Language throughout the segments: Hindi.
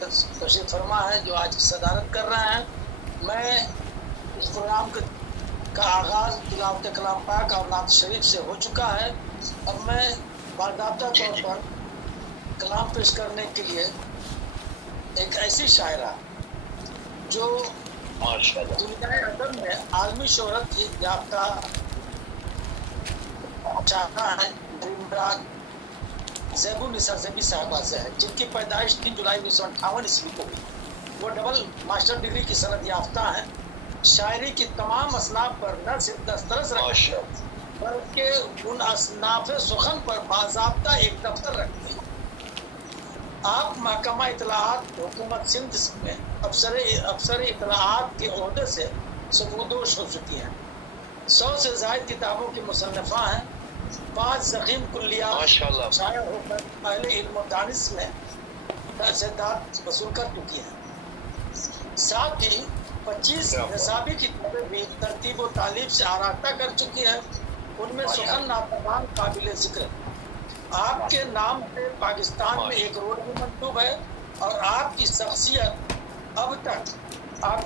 तशरीफ फरमा है जो आज सदारत कर रहे हैं। मैं इस प्रोग्राम का आगाज तिलावत कलाम पाक और नात शरीफ से हो चुका है। अब मैं बाकायदा तौर पर कलाम पेश करने के लिए एक ऐसी शायरा जो दुनिया अदब में आलमी शोहरत याफ्ता चाहता है, ज़ैबुन्निसा ज़ैबी साहबा से है, जिनकी पैदाइश 3 जुलाई 1958 ईस्वी को हुई। वो डबल मास्टर डिग्री की सनद याफ्ता हैं। शायरी की तमाम असनाफ पर न सिर्फ दस्तरस रखती है बल्कि उन असनाफ सुखन पर बाज़ाब्ता एक दफ्तर रखती है। आप महकमा इतलाआत हुकूमत सिंध में अफसर इतलाआत के ओहदे से सबूदोश हो चुकी हैं। 100 से ज़ायद किताबों की मुसन्नफ़ा हैं। 5 ज़ख़ीम कुल्लियात शाया होकर अहले इल्म व दानिश में दर्जात वसूल कर चुकी हैं। साथ ही 25 निसाबी किताबें भी तरतीब व तालीफ से आरास्ता कर चुकी हैं। उनमें सुखन नातमान काबिल ज़िक्र। आपके नाम से पाकिस्तान में एक रोड भी मंसूब है और आपकी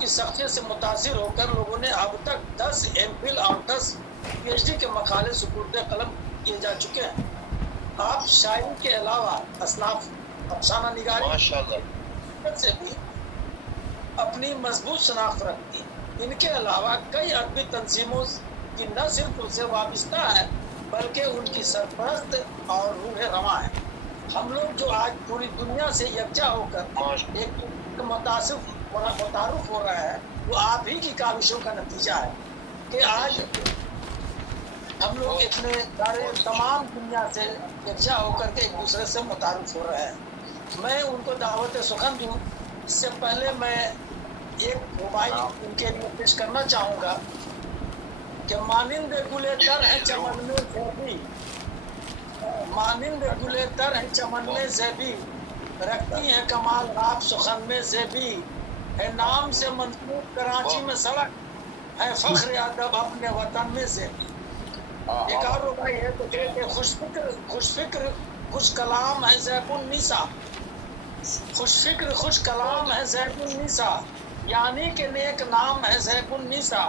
शख्सियत से मुतासिर होकर लोगों ने अब तक 10 एमफिल और 10 पीएचडी के मकाले सुपुर्द कलम किए जा चुके हैं। आप शायरी के अलावा असनाफ अफसाना निगारी से भी अपनी मजबूत शनाख्त रखती। इनके अलावा कई अदबी तंजीमों की न सिर्फ उनसे वाबस्ता है बल्कि उनकी सरपरस्त और रूह रवा है। हम लोग जो आज पूरी दुनिया से यकजा होकर एक मुतारुफ हो रहा है वो आप ही की काविशों का नतीजा है कि आज हम लोग इतने सारे तमाम दुनिया से यकजा होकर के एक दूसरे से मुतारुफ हो रहे हैं। मैं उनको दावत सुखन दूँ इससे पहले मैं एक मोबाइल उनके लिए पेश करना चाहूँगा कि मानिंद गुलेतर है चमन में ज़ैबी, मानिंद गुलेतर है चमन में ज़ैबी, रखती है कमाल आप सुखन में ज़ैबी, है नाम से मंसूब कराची में सड़क, है फ़ख्र अदब अपने वतन में ज़ैबी। एक और रुबाई है तो कहते खुशफिक्र खुश कलाम है ज़ैबुन्निसा, खुशफिक्र खुश कलाम है ज़ैबुन्निसा, यानी कि नेक नाम है ज़ैबुन्निसा,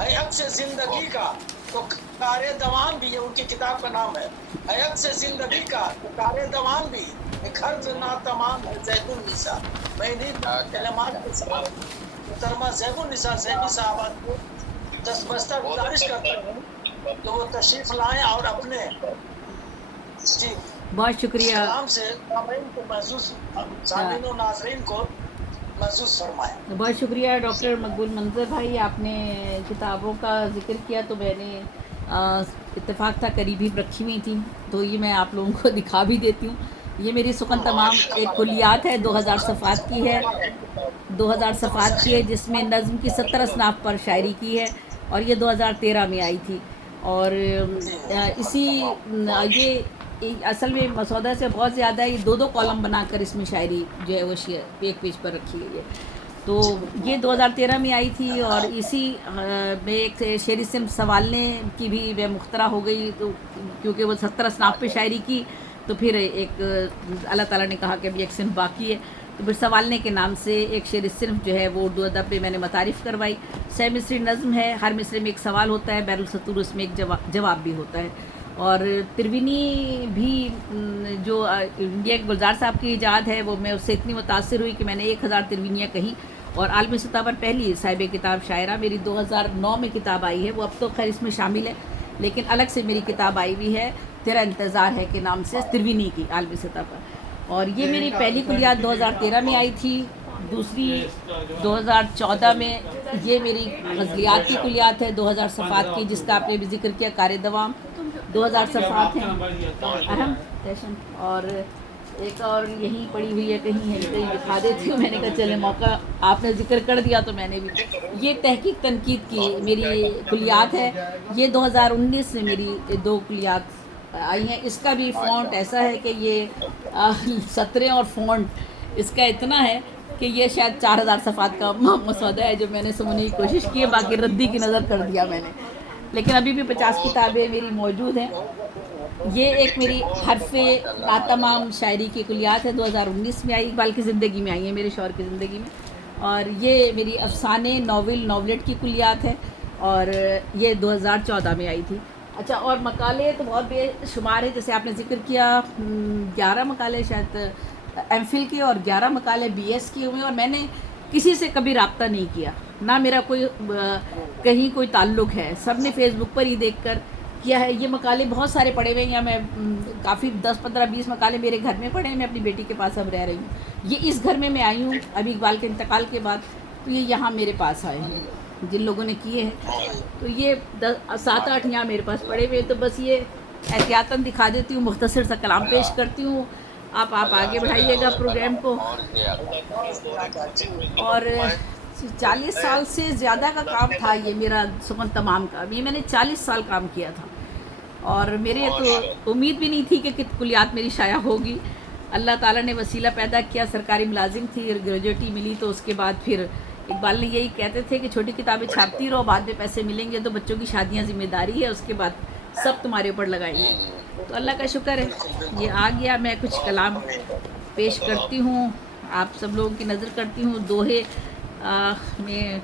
है अक्स जिंदगी का तो कारे दवाम भी, ये उनकी किताब का नाम है अक्स जिंदगी का तो कारे दवाम भी, खर्च ना तमाम है ज़ैबुन्निसा। मैं इन्हीं कलमात के साथ मुहतरमा ज़ैबुन्निसा ज़ैबी साहबा को दस्तबस्ता गुजारिश करता हूँ तो वो तशरीफ लाएं और अपने जी बहुत शुक्रिया कलाम से को महसूस सामीन और नाज़रीन को महसूस फरमाएं। बहुत शुक्रिया डॉक्टर मकबूल मंजर भाई, आपने किताबों का जिक्र किया तो मैंने इत्तेफाक था करीबी रखी हुई थी तो ये मैं आप लोगों को दिखा भी देती हूँ। ये मेरी सुखन तमाम एक कुलियात है, 2000 सफ़ात की है, 2000 सफ़ात की है, जिसमें नज़्म की 70 असनाफ पर शायरी की है और ये 2013 में आई थी। और इसी ये असल में मसौदा से बहुत ज़्यादा ये 2-2 कॉलम बनाकर इसमें शायरी जो है वो एक पेज पर रखी गई है। तो ये 2013 में आई थी और इसी में एक शेर सिर्फ सवालने की भी वह मुख्तरा हो गई तो क्योंकि वो 70 असनाफ पे शायरी की तो फिर एक अल्लाह ताला ने कहा कि अभी एक सिर्फ बाकी है तो फिर सवालने के नाम से एक शेर सिर्फ जो है वो उर्दू अदब पे मैंने मतारिफ़ करवाई। 6 मिसरी नज़्म है, हर मिसरे में एक सवाल होता है, बैरुल सतूर उसमें एक जवाब भी होता है। और तिरविनी भी जो इंडिया के गुलजार साहब की ईजाद है वो मैं उससे इतनी मुतासिर हुई कि मैंने 1000 तिरविनियाँ कही और आलमी सतह पर पहली साहिब किताब शायरा मेरी 2009 में किताब आई है, वो अब तो खैर इसमें शामिल है लेकिन अलग से मेरी किताब आई हुई है तेरा इंतज़ार है के नाम से तिरविनी की आलमी सतह पर। और ये मेरी पहली कुलियात 2013 में आई थी, दूसरी 2014 में ये मेरी गज़लियात की कुलियात है 2000 सफ़ात की जिसका आपने भी जिक्र किया कार दवाम 2000 सफ़ात हैं अहम सेशन। और एक और यहीं पड़ी हुई है कहीं है कहीं दिखा देती हूँ, मैंने कहा चले मौका आपने जिक्र कर दिया तो मैंने भी ये तहकीक तनकीद की मेरी कुलियात है। ये 2019 में मेरी 2 कुलियात आई हैं। इसका भी फ़ॉन्ट ऐसा है कि ये 17 और फ़ॉन्ट इसका इतना है कि ये शायद 4000 सफ़ात का मसौदा है जो मैंने समझने की कोशिश की है, बाकी रद्दी की नज़र कर दिया मैंने, लेकिन अभी भी 50 किताबें मेरी मौजूद हैं ये एक मेरी हरफ़े नातमाम शायरी की कुलियात है, 2019 में आई, इकबाल की ज़िंदगी में आई है, मेरे शौहर की ज़िंदगी में। और ये मेरी अफ़साने नॉवलेट की कुलियात है, और ये 2014 में आई थी। अच्छा, और मकाले तो बहुत बेशुमार है, जैसे आपने ज़िक्र किया 11 मकाले शायद एमफ़िल के, और 11 मकाले बीएस किए हुए हैं, और मैंने किसी से कभी रब्ता नहीं किया, ना मेरा कोई कहीं कोई ताल्लुक़ है, सब ने फ़ेसबुक पर ही देखकर किया है। ये मकाले बहुत सारे पड़े हुए हैं, या मैं काफ़ी 10 15 20 मकाले मेरे घर में पड़े हैं, मैं अपनी बेटी के पास अब रह रही हूँ। ये इस घर में मैं आई हूँ अभी इकबाल के इंतकाल के बाद, तो ये यहाँ मेरे पास आए हैं जिन लोगों ने किए हैं। तो ये 7 8 यहाँ मेरे पास पड़े हुए हैं, तो बस ये एहतियातन दिखा देती हूँ, मुख्तसर सा कलाम पेश करती हूँ। आप आगे बढ़ाइएगा प्रोग्राम को। और 40 साल से ज़्यादा का काम था ये मेरा सुगन तमाम का, ये मैंने 40 साल काम किया था, और मेरे तो उम्मीद भी नहीं थी कि कुलियात मेरी शाया होगी। अल्लाह ताला ने वसीला पैदा किया, सरकारी मुलाजिम थी, ग्रेजुएटी मिली, तो उसके बाद फिर इकबाल ने यही कहते थे कि छोटी किताबें छापती रहो, बाद में पैसे मिलेंगे, तो बच्चों की शादियाँ ज़िम्मेदारी है, उसके बाद सब तुम्हारे ऊपर लगाएंगे। तो अल्लाह का शुक्र है ये आ गया। मैं कुछ कलाम पेश करती हूँ, आप सब लोगों की नज़र करती हूँ। दोहे में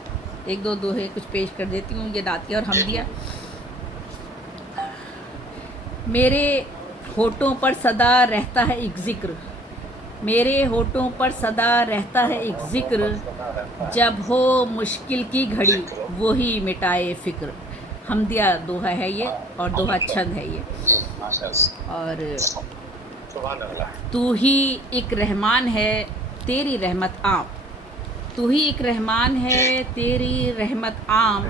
एक दो दोहे कुछ पेश कर देती हूँ, ये नातिया और हमदिया। मेरे होठों पर सदा रहता है एक ज़िक्र, मेरे होठों पर सदा रहता है एक ज़िक्र, जब हो मुश्किल की घड़ी वही मिटाए फ़िक्र। हमदिया दोहा है ये, और दोहा छंद है ये। और तू ही एक रहमान है तेरी रहमत आम, तू ही एक रहमान है तेरी रहमत आम,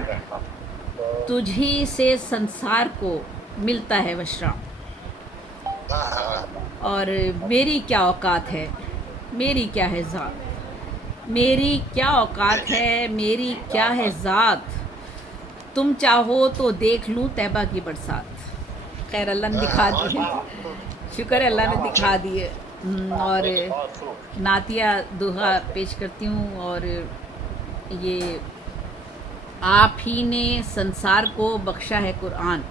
तुझी से संसार को मिलता है विश्राम। और मेरी क्या औकात है, मेरी क्या है ज़ात, मेरी क्या औकात है, मेरी क्या है ज़ात, तुम चाहो तो देख लूँ तैबा की बरसात। खैर अल्लाह ने दिखा दी है, शुक्र है अल्लाह ने दिखा दी है। और नातिया दोहा पेश करती हूँ। और ये आप ही ने संसार को बख्शा है कुरान,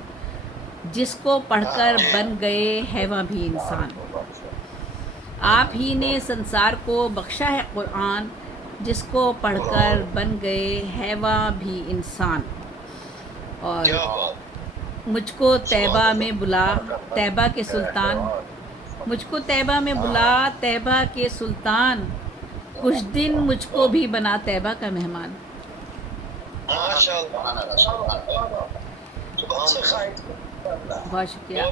जिसको पढ़कर बन गए हैवां भी इंसान। आप ही ने संसार को बख्शा है कुरान, जिसको पढ़कर बन गए हैवां भी इंसान। और मुझको तैबा में बुला तैबा के सुल्तान, मुझको तैबा में बुला तैबा के सुल्तान, कुछ दिन मुझको भी बना तैबा का मेहमान। बहुत शुक्रिया।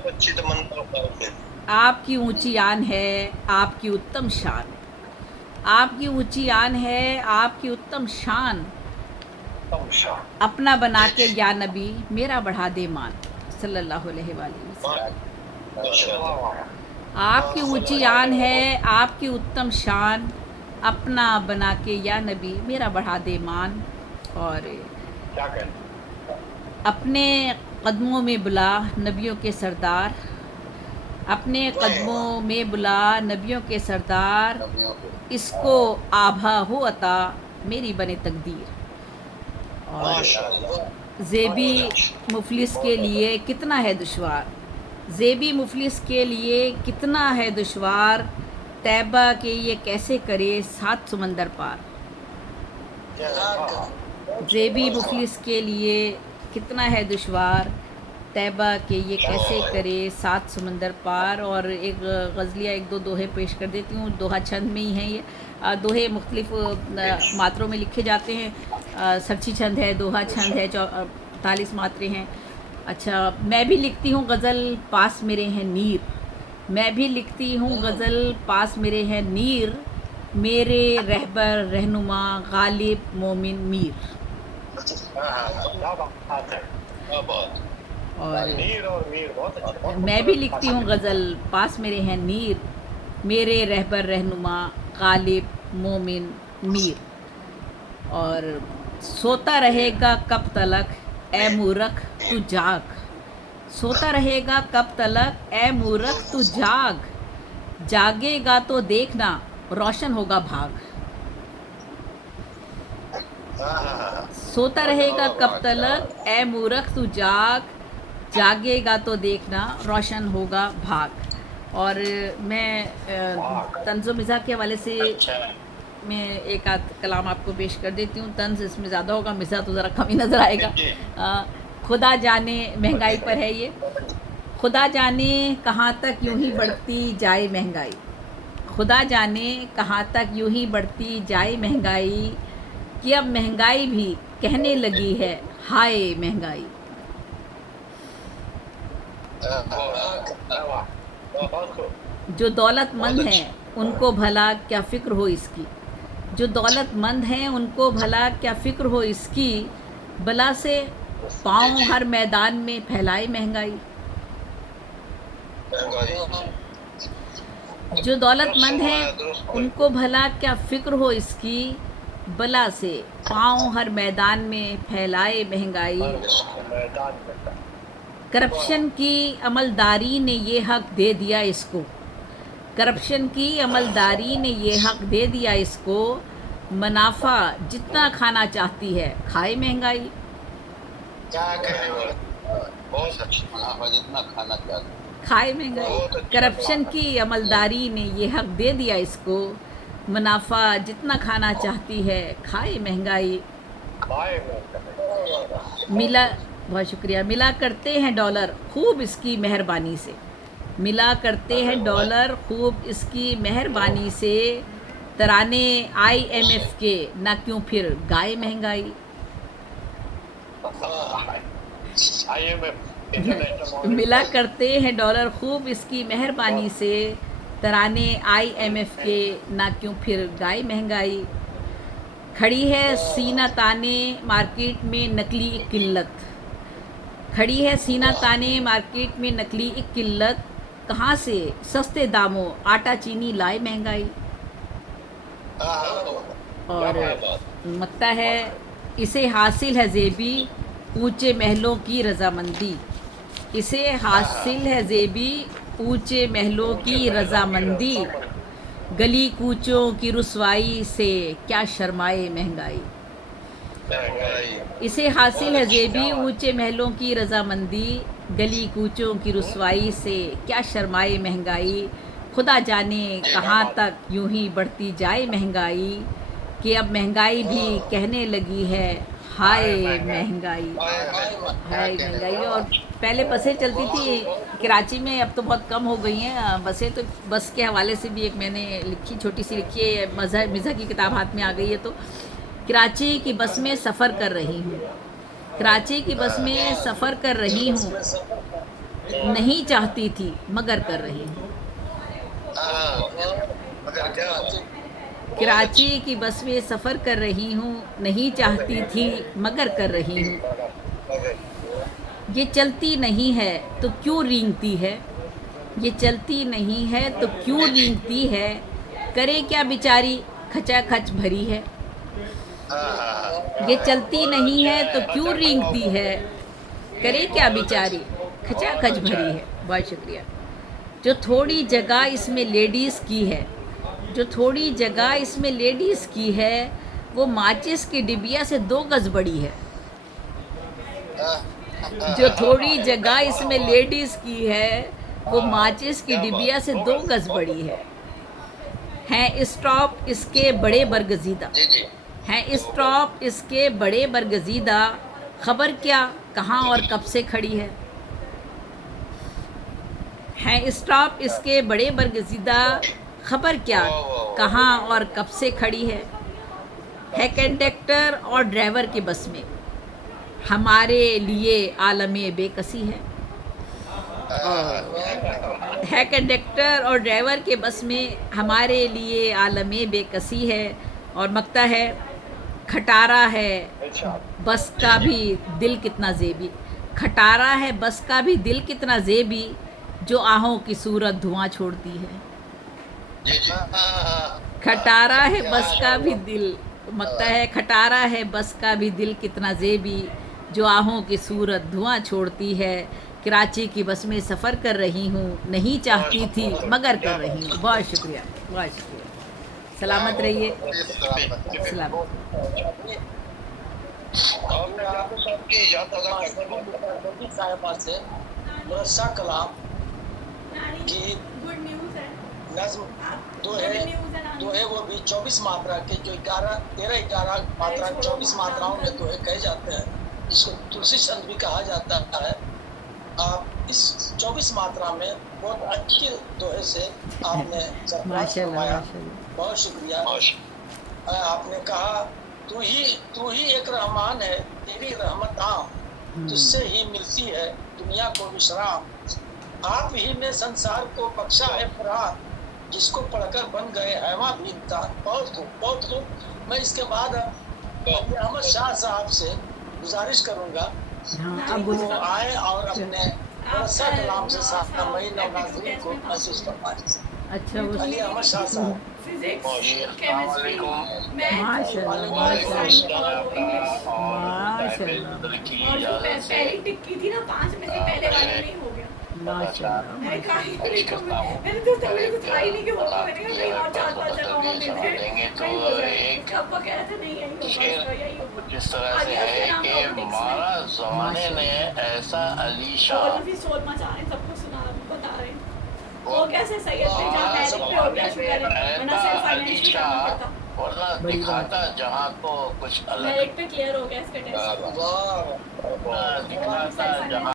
आपकी ऊंची आन है, आपकी उत्तम शान, आपकी ऊंची आन है, आपकी उत्तम शान, अपना बना के या नबी मेरा बढ़ा दे मान, सल्लल्लाहु अलैहि वसल्लम। आपकी ऊंची आन है, आपकी उत्तम शान, अपना बना के या नबी मेरा बढ़ा दे मान। और अपने कदमों में बुला नबियों के सरदार, अपने कदमों में बुला नबियों के सरदार, इसको आभा हो अता मेरी बने तकदीर। और ज़ेबी मुफलिस के लिए कितना है दुश्वार, ज़ेबी मुफलिस के लिए कितना है दुश्वार, तैबा के ये कैसे करे 7 समंदर पार। ज़ेबी मुफलिस के लिए कितना है दुश्वार, तैबा के ये कैसे करे 7 समंदर पार। और एक गज़लिया एक दो दोहे पेश कर देती हूँ, दोहा छंद में ही हैं ये। दोहे मुख्तलिफ मात्रों में लिखे जाते हैं, सरची छंद है, दोहा छंद है, 44 मात्रें हैं। अच्छा, मैं भी लिखती हूँ गज़ल पास मेरे हैं नीर, मैं भी लिखती हूँ गज़ल पास मेरे हैं नीर, मेरे रहबर रहनुमा गालिब मोमिन मीर। और मैं भी लिखती हूँ गज़ल पास मेरे हैं नीर, मेरे रहबर रहनुमा गालिब मोमिन मीर। और सोता रहेगा कब तलक ए मूरख तू जाग, सोता रहेगा कब तलक ए मूरख तू जाग, जागेगा तो देखना रोशन होगा भाग। सोता रहेगा कब तलक ए मूरख तू जाग, जागेगा तो देखना रोशन होगा भाग। और मैं तंज़ो मिज़ाह के हवाले से मैं एक आध कलाम आपको पेश कर देती हूँ। तंज़ इसमें ज़्यादा होगा, मिज़ाह तो ज़रा कम ही नज़र आएगा। खुदा जाने महंगाई पर है ये। खुदा जाने कहाँ तक यूं ही बढ़ती जाए महंगाई, खुदा जाने कहाँ तक यूं ही बढ़ती जाए महंगाई, कि अब महंगाई भी कहने लगी है हाय महंगाई। जो दौलतमंद हैं उनको भला क्या फ़िक्र हो इसकी, जो दौलतमंद हैं उनको भला क्या फ़िक्र हो इसकी, बला से पाँव हर मैदान में फैलाए महंगाई। जो दौलतमंद हैं उनको भला क्या फ़िक्र हो इसकी, बला से पाँव हर मैदान में फैलाए महंगाई। करप्शन की अमलदारी ने ये हक दे दिया इसको, करप्शन की अमलदारी ने ये हक दे दिया इसको, मुनाफा जितना खाना चाहती है खाए महंगाई। क्या करें, बहुत अच्छा, मुनाफा जितना खाना चाहते हैं खाए महंगाई। करप्शन की अमलदारी ने ये हक दे दिया इसको, मुनाफा जितना खाना चाहती है खाए महंगाई। मिला, बहुत शुक्रिया। मिला करते हैं डॉलर खूब इसकी मेहरबानी से, मिला करते हैं डॉलर खूब इसकी मेहरबानी से, तराने IMF के ना क्यों फिर गाए महंगाई। मिला करते हैं डॉलर खूब इसकी मेहरबानी से, तराने IMF के ना क्यों फिर गाए महंगाई। खड़ी है सीना ताने मार्केट में नकली एक किल्लत, खड़ी है सीना ताने मार्केट में नकली एक किल्लत, कहाँ से सस्ते दामों आटा चीनी लाए महंगाई। और मकता है इसे हासिल है ज़ेबी ऊंचे महलों की रजामंदी, इसे हासिल है ज़ेबी ऊंचे महलों की रजामंदी, गली कूचों की रुसवाई से क्या शर्माए महंगाई। इसे हासिल है ज़ेबी ऊंचे महलों की रजामंदी, गली कूचों की रुसवाई से क्या शर्माए महंगाई। खुदा जाने कहाँ तक यूं ही बढ़ती जाए महंगाई, कि अब महंगाई भी कहने लगी है हाय महंगाई, हाय महंगाई। और पहले बसें चलती थी कराची में, अब तो बहुत कम हो गई हैं बसें। तो बस के हवाले से भी एक मैंने लिखी, छोटी सी लिखी है, मिज़ा की किताब हाथ में आ गई है। तो कराची की बस में सफ़र कर रही हूँ, कराची की बस में सफ़र कर रही हूँ, नहीं चाहती थी मगर कर रही हूँ। कराची की बस में सफ़र कर रही हूँ, नहीं चाहती थी मगर कर रही हूँ। ये चलती नहीं है तो क्यों रेंगती है, ये चलती नहीं है तो क्यों रेंगती है, करे क्या बेचारी खचाखच भरी है। ये चलती नहीं है तो क्यों रेंगती है, करे क्या बेचारी खचाखच भरी है। बहुत शुक्रिया। जो थोड़ी जगह इसमें लेडीज़ की है, जो थोड़ी जगह इसमें लेडीज़ की है, वो माचिस की डिबिया से 2 गज़ बड़ी है। जो थोड़ी जगह इसमें लेडीज़ की है, वो माचिस की डिबिया से 2 गज़ बड़ी है। हैं स्टॉप इसके बड़े बरगजीदा, हैं स्टॉप इसके बड़े बरगजीदा, खबर क्या कहाँ और कब से खड़ी है। हैं स्टॉप इसके बड़े बरगजीदा, खबर क्या कहाँ और कब से खड़ी है कंडक्टर और ड्राइवर के बस में हमारे लिए आलमे बेकसी है कंडक्टर और ड्राइवर के बस में हमारे लिए आलमे बेकसी है। और मकता है खटारा है बस का भी दिल कितना ज़ेबी, खटारा है बस का भी दिल कितना ज़ेबी, जो आहों की सूरत धुआं छोड़ती है। खटारा है बस का भी दिल, मकता है खटारा है बस का भी दिल कितना ज़ेबी, जो आहों की सूरत धुआं छोड़ती है। कराची की बस में सफ़र कर रही हूँ, नहीं चाहती थी मगर कर रही हूँ। बहुत शुक्रिया, बहुत शुक्रिया। सलामत रहिए, सलामत। और मैं आपको सबकी इजाजत अदा करता हूँ। मोदी साहिबा से मुरस्सा कलाम की गुड न्यूज है। नज्म गुड न्यूज है दोहे वो भी 24 मात्रा के, जो 13-11 मात्रा 24 मात्राओं में दोहे कहे जाते हैं, इसको तुलसी छंद भी कहा जाता है। आप इस 24 मात्रा में बहुत अच्छे दोहे से आपने सरफराज माशाल्लाह फरमाया, माशाल्लाह। बहुत शुक्रिया। आपने कहा तू ही एक रहमान है, तेरी रहमत आम, तुझसे ही मिलती है दुनिया को विश्राम। आप ही ने संसार को बख्शा है फरार, जिसको पढ़कर बन गए हैवा भी इंसान। बहुत खूब, बहुत खूब। मैं इसके बाद अली अहमद शाह साहब से गुजारिश करूंगा हाँ कि अब वो आए और अपने मुरस्सा कलाम से सामई नाज़रीन को महसूस फरमाए। अच्छा वो अली अहमद शाह साहब। फिजिक्स, माशाल्लाह। केमिस्ट्री, मैथ माशाल्लाह और माशाल्लाह साइंस और वो इंग्लिश। माशाल्लाह और जो पहली टिक की थी ना 5 में से पहले वाला नहीं हो गया। माशाल्लाह मैंने कहा ही नहीं कि मैंने तो मेरे को था ही नहीं कि होगा। मैंने कहा कहीं और 4-5 जगह और मिल जाए, कहीं हो जाए। उसका अब्बा कह रहे थे नहीं यही होगा, इसका यही होगा। जिस तरह से है कि हमारा जमाने ने ऐसा अलीशान और भी शोर मचा रहे हैं, सबको सुना बता रहे हैं। वो कैसे सैयद पे जा मैरिज पे हो गया, शुक्र है, वरना सिर्फ फाइनेंशियल करना पड़ता। वरना बड़ी बात। दिखाता जहाँ को कुछ अलग मैरिज पे क्लियर हो गया इसका टेस्ट। वाह दिखाता जहाँ